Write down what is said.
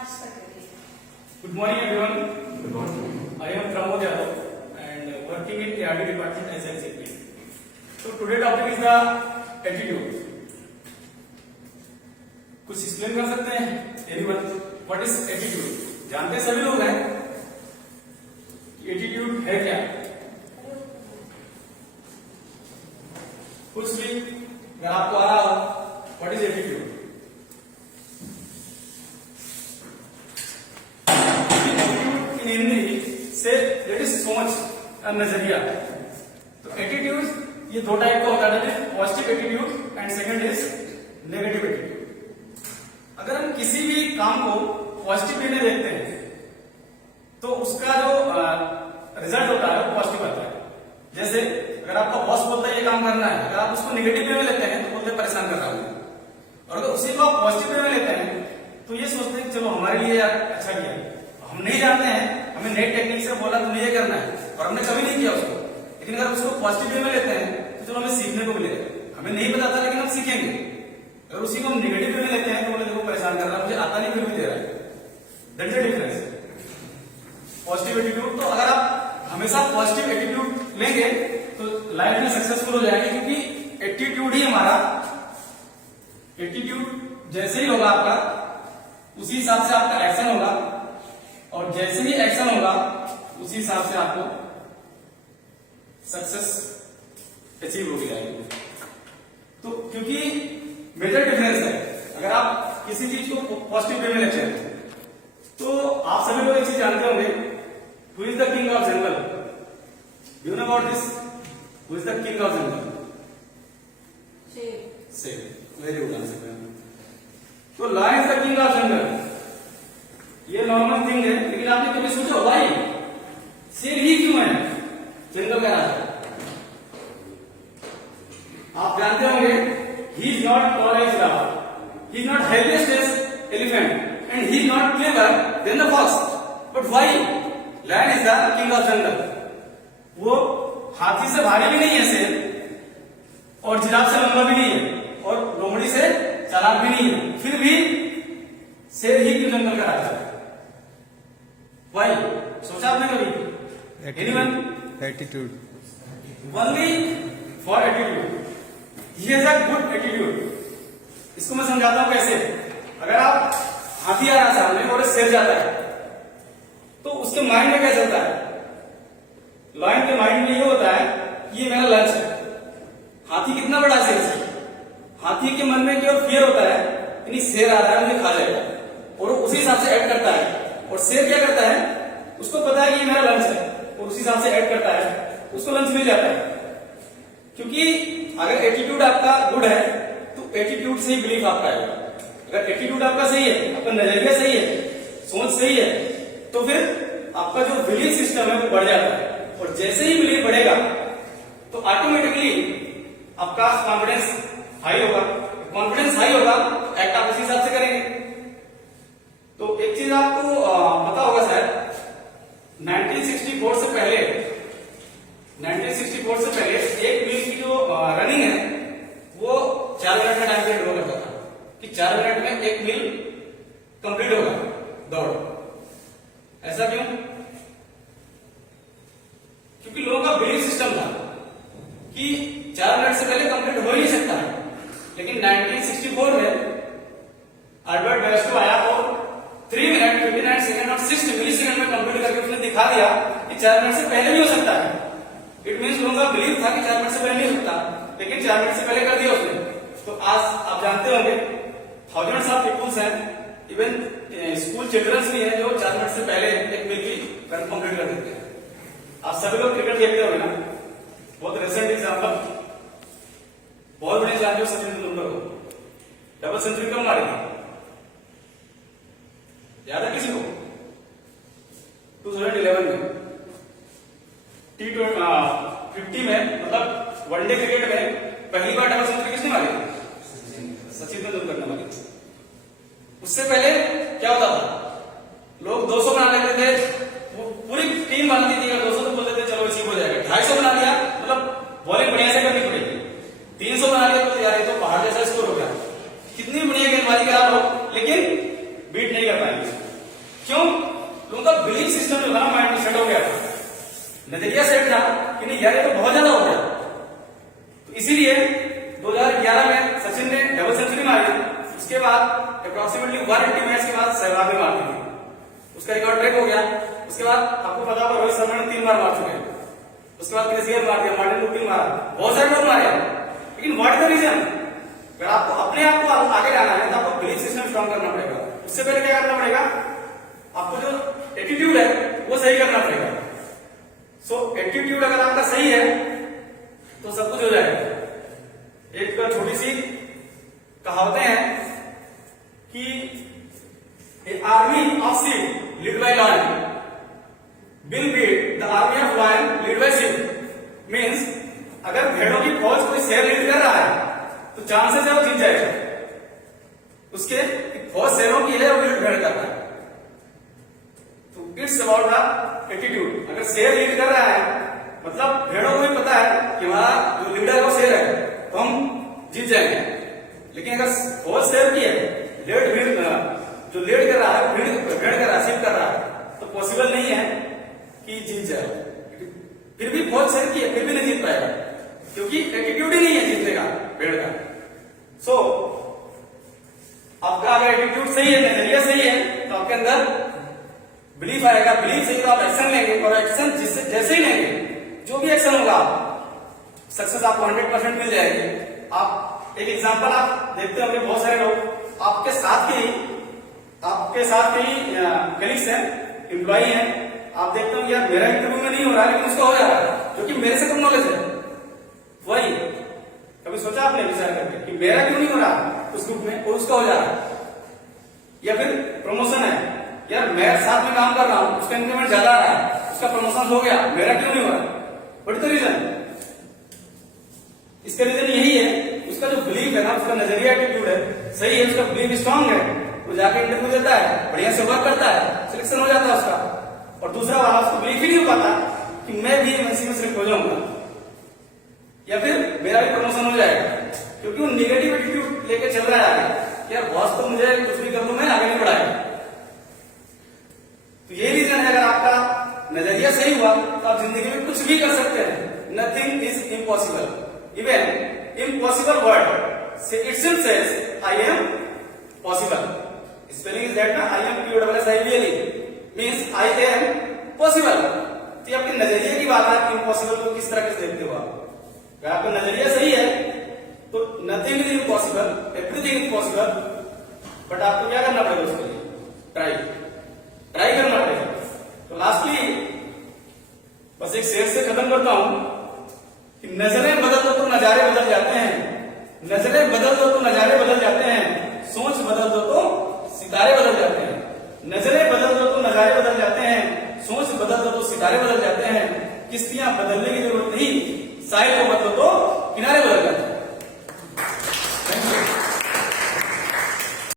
Good morning everyone. Good morning. I am Pramod Yadav and working in ARD department as LCP. So today topic is the attitude. कुछ explain कर सकते हैं? Anyone? What is attitude? जानते हैं सभी लोग हैं एटीट्यूड है क्या? कुछ भी अगर आपको आ रहा हो what is attitude? In Hindi say that is so much नजरिया. तो एटीट्यूड ये दो टाइप का होता है, positive attitude and second is negative attitude. अगर हम किसी भी काम को पॉजिटिव वे में देखते हैं तो उसका जो रिजल्ट होता है वो पॉजिटिव आता है. जैसे अगर आपका बॉस बोलता है ये काम करना है, अगर आप उसको नेगेटिव वे में लेते हैं तो बोलते परेशान कर रहा हूं. और अगर उसी को आप पॉजिटिव वे में लेते हैं तो ये सोचते हैं चलो हमारे लिए यार अच्छा किया. हम नहीं जानते हैं, हमें नई टेक्निक से बोला तुम्हें ये करना है और हमने कभी नहीं किया उसको, लेकिन अगर उसको पॉजिटिव वे में लेते हैं तो चलो हमें सीखने को मिलेगा. हमें नहीं पता था लेकिन हम सीखेंगे. अगर उसी को हम नेगेटिव वे में लेते हैं तो बोले देखो परेशान कर रहा है, मुझे आता नहीं फिर भी दे रहा है. That's the difference. Positive attitude. तो अगर आप हमेशा पॉजिटिव एटीट्यूड लेंगे तो लाइफ में सक्सेसफुल हो जाएंगे, क्योंकि एटीट्यूड ही हमारा, एटीट्यूड जैसे ही होगा आपका उसी हिसाब से आपका एक्शन होगा, और जैसे ही एक्शन होगा उसी हिसाब से आपको सक्सेस अचीव हो जाएगी. तो क्योंकि मेजर डिफरेंस है, अगर आप किसी चीज को पॉजिटिव वे में लेते हैं तो आप सभी लोग एक चीज जानते होंगे, who is the king of jungle? Do you know about this? Who is the king of jungle? शेर. Very good answer. तो lion is the king of jungle. ये नॉर्मल थिंग है, लेकिन आपने कभी सोचा भाई शेर ही क्यों है जंगल का राजा? आप जानते होंगे he is not tall as giraffe, he is not heaviest as elephant, and he is not clever than the fox. But why lion is the king of jungle? वो हाथी से भारी भी नहीं है शेर, और जिराफ से लंबा भी नहीं है, और लोमड़ी से चालाक भी नहीं है, फिर भी शेर ही क्यों जंगल का राजा है? Why? सोचा आपने कभी? Anyone? Attitude. Only for attitude. He has a good attitude. इसको मैं समझाता हूं कैसे. अगर आप हाथी आ रहा सामने और शेर जाता है तो उसके माइंड में क्या चलता है? लायन के माइंड में ये होता है कि ये मेरा लंच है. हाथी कितना बड़ा शेर है, हाथी के मन में केवल फियर होता है कि शेर आ रहा है मुझे खा जाएगा, और उसी हिसाब से ऐड करता है. और शेर क्या करता है, उसको पता है कि ये मेरा लंच है, और उसी हिसाब से ऐड करता है, उसको लंच मिल जाता है. क्योंकि अगर एटीट्यूड आपका गुड है तो एटीट्यूड से ही बिलीफ आपका आएगा. अगर एटीट्यूड आपका सही है, आपका नजरिया सही है, सोच सही है, तो फिर आपका जो बिलीफ सिस्टम है वो बढ़ जाता है. और जैसे ही बिलीफ बढ़ेगा तो ऑटोमेटिकली आपका कॉन्फिडेंस हाई होगा. कॉन्फिडेंस हाई होगा तो एक्ट आप उसी हिसाब से करेंगे. तो एक चीज आपको पता होगा शायद, 1964 से पहले एक मील की जो रनिंग है वो 4 मिनट में टाइम पीरियड हुआ करता था, कि 4 मिनट में 1 मील कंप्लीट होगा दौड़. ऐसा क्यों? क्योंकि लोगों का बिलीफ सिस्टम था कि 4 मिनट से पहले कंप्लीट हो ही नहीं सकता. लेकिन 1964 में अल्बर्ट बेस्टो आया और 3 मिनट 59 सेकंड और 60 मिली सेकंड में कंप्लीट करके उसने दिखा दिया कि 4 मिनट से पहले भी हो सकता है. इट मीन्स लोगों का बिलीव था कि 4 मिनट से पहले नहीं हो सकता, लेकिन 4 मिनट से पहले कर दिया उसने. तो आज आप जानते होंगे थाउजेंड्स ऑफ पीपुल्स हैं, इवन स्कूल चिल्ड्रंस भी हैं जो 4 मिनट से पहले 1 मील की रन कंप्लीट कर देते हैं. आप सभी लोग क्रिकेट खेलते हो ना, बहुत रिसेंट एग्जाम्पल, बहुत बड़े जानते हो सचिन तेंदुलकर को, डबल सेंचुरी कब मारी थी याद है किसी को? 2011 में T20 में, मतलब वनडे क्रिकेट में पहली बार डबल सेंचुरी किसने मारी? सचिन तेंदुलकर ने मारी. उससे पहले क्या होता था, लोग 200 बना लेते थे, पूरी टीम बनाती थी, 200 तो बोलते थे चलो इसी हो जाएगा. 250 बना लिया, मतलब बॉलिंग बढ़िया से करनी पड़ेगी. 300 बना लिया तो यार ये तो पहाड़ जैसा स्कोर हो गया. कितनी बढ़िया गेंदबाजी करा लो लेकिन बीट नहीं कर पाएंगे. क्यों? उनका बिलीफ सिस्टम जो था ना माइंड में सेट हो गया था, नजरिया सेट था कि नहीं यार ये तो बहुत ज्यादा हो गया। तो इसीलिए 2011 में सचिन ने डबल सेंचुरी मारी, उसके बाद अप्रोक्सीमेटली 180 मैच के बाद सहवाग ने मार दी, उसका रिकॉर्ड ब्रेक हो गया। उसके बाद आपको पता होगा रोहित शर्मा ने 3 बार मार चुके हैं, उसके बाद क्रिस गेल मार दिया, मार्टिन को 3 मारा, बहुत सारे लोग मारे। लेकिन व्हाट इज द रीजन? अगर आपको अपने आप को आगे जाना है तो आपको बिलीफ सिस्टम स्ट्रॉन्ग करना पड़ेगा। उससे पहले क्या करना पड़ेगा? आपको जो एटीट्यूड है वो सही करना पड़ेगा। सो एटीट्यूड अगर आपका सही है तो सब कुछ हो जाएगा। एक छोटी सी कहावतें हैं कि a army of sheep lead by lion will beat the army of lion lead by sheep. Means अगर भेड़ों की फौज कोई शेर लीड कर रहा है तो चांसेस है वो जीत जाएगा। उसके फौज शेरों की है और लीड भेड़ कर रहा है। तो इट्स अबाउट द एटीट्यूड। अगर शेर लीड कर रहा है मतलब भेड़ों को भी पता है कि हमारा जो लीडर है वो शेर है तो हम जीत जाएंगे। लेकिन अगर फौज शेर की है, लीड भीड़ जो लीड कर रहा है भेड़ कर रहा है, शीप कर रहा है, तो पॉसिबल नहीं है कि जीत जाए। फिर भी फौज शेर की है फिर भी नहीं जीत पाएगा क्योंकि एटीट्यूड ही नहीं है जीतने का भेड़ का। सो आपका अगर एटीट्यूड सही है, नजरिया सही है तो आपके अंदर बिलीफ आएगा। बिलीफ सही तो आप एक्शन लेंगे और एक्शन जैसे ही लेंगे जो भी एक्शन होगा सक्सेस आपको 100% मिल जाएगी। आप एक एग्जांपल आप देखते होंगे, बहुत सारे लोग आपके साथ के ही कलीग्स हैं, एम्प्लॉई हैं, आप देखते हो यार मेरा इंटरव्यू में नहीं हो रहा है लेकिन उसका हो जा रहा है जो कि मेरे से कम नॉलेज है। वही कभी सोचा आपने विचार करके कि मेरा क्यों नहीं हो रहा उस ग्रुप में और उसका हो जा रहा है? या फिर प्रमोशन है, यार मैं साथ में काम कर रहा हूं उसका इंक्रीमेंट ज्यादा आ रहा है, उसका प्रमोशन हो गया, मेरा क्यों नहीं हो रहा? What is the reason? इसका रीजन यही है उसका जो बिलीफ है ना, उसका नजरिया एटीट्यूड है सही है, उसका बिलीफ स्ट्रांग है, वो जाके इंटरव्यू देता है, बढ़िया से वर्क करता है, सिलेक्शन हो जाता है उसका। और दूसरा वाला उसको बिलीफ ही नहीं हो पाता कि मैं भी एमएनसी में सिलेक्ट हो जाऊंगा या फिर मेरा भी प्रमोशन हो जाएगा, क्योंकि वो निगेटिव एटीट्यूड लेके चल रहा है आगे। यार बॉस तो मुझे कुछ भी कर दूं मैं आगे नहीं बढ़ाएगा। तो ये रीजन है, अगर आपका नजरिया सही हुआ तो आप जिंदगी में कुछ भी कर सकते हैं। Nothing is impossible. Even impossible word से itself says I am possible. Spelling is that ना, I am POSSIBLE means I am possible. तो आपके नजरिए की बात है, इम्पॉसिबल को किस तरह से देखते हो आप। अगर आपका नजरिया सही है तो nothing is impossible, everything is possible. But आपको क्या करना पड़ेगा उसके लिए? ट्राई करना पड़ेगा। तो लास्टली बस एक शेर से खत्म करता हूं कि नजरें बदल दो तो नजारे बदल जाते हैं, नजरें बदल दो तो नजारे बदल जाते हैं, सोच बदल दो तो सितारे बदल जाते हैं। नजरें बदल दो तो नजारे बदल जाते हैं, सोच बदल दो तो सितारे बदल जाते हैं। किश्तियां बदलने की जरूरत नहीं, साहिल को बदलो तो किनारे बदल जाते हैं।